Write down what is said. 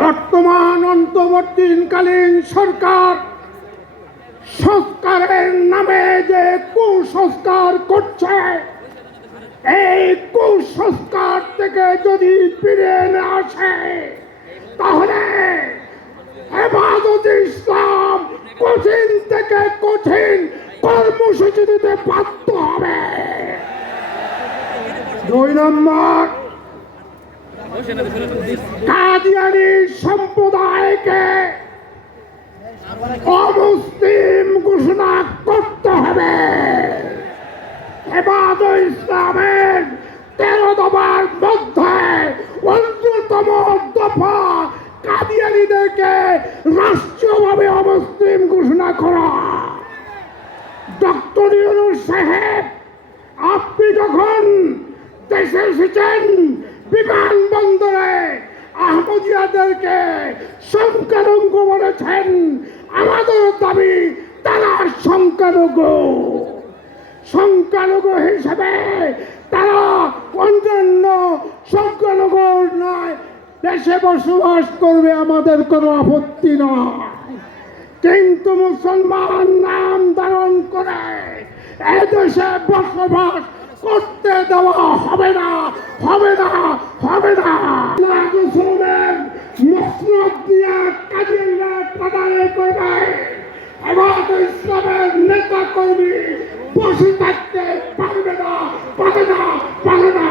বর্তমান অন্তর্বর্তীকালীন সরকার সংস্কারের নামে যে কুসংস্কার করছে, এই কুসংস্কার থেকে যদি ফিরে না আসে তাহলে হেফাজতে ইসলাম কঠিন থেকে কঠিন কর্মসূচি দিতে বাধ্য হবে। 2 নম্বর, কাদিয়ানী সম্প্রদায়কে অমুসলিম ঘোষণা করতে হবে। হেফাজতে ইসলামের 13 দফার মধ্যে অন্যতম দফা কাদিয়ানীদেরকে রাষ্ট্রীয়ভাবে অমুসলিম ঘোষণা করা। ডক্টর ইউনূস সাহেব, আপনি যখন দেশে এসেছেন বিমানবন্দরে আহমদিয়াদেরকে সংখ্যালঘু বলেছেন। আমাদের দাবি তারা সংখ্যালঘু হিসেবে তারা অন্যান্য সংখ্যালঘু নয়, দেশে বসবাস করবে, আমাদের কোনো আপত্তি নয়। কিন্তু মুসলমান নাম ধারণ করে এদেশে বসবাস করতে দেওয়া হবে না, হবে না, হবে না। মসনদ দিয়ে কাদিয়ানীরা প্রদান করবে। হেফাজতে ইসলামের নেতা কর্মী বসে থাকতে পারবে না, পারে না, পারে না।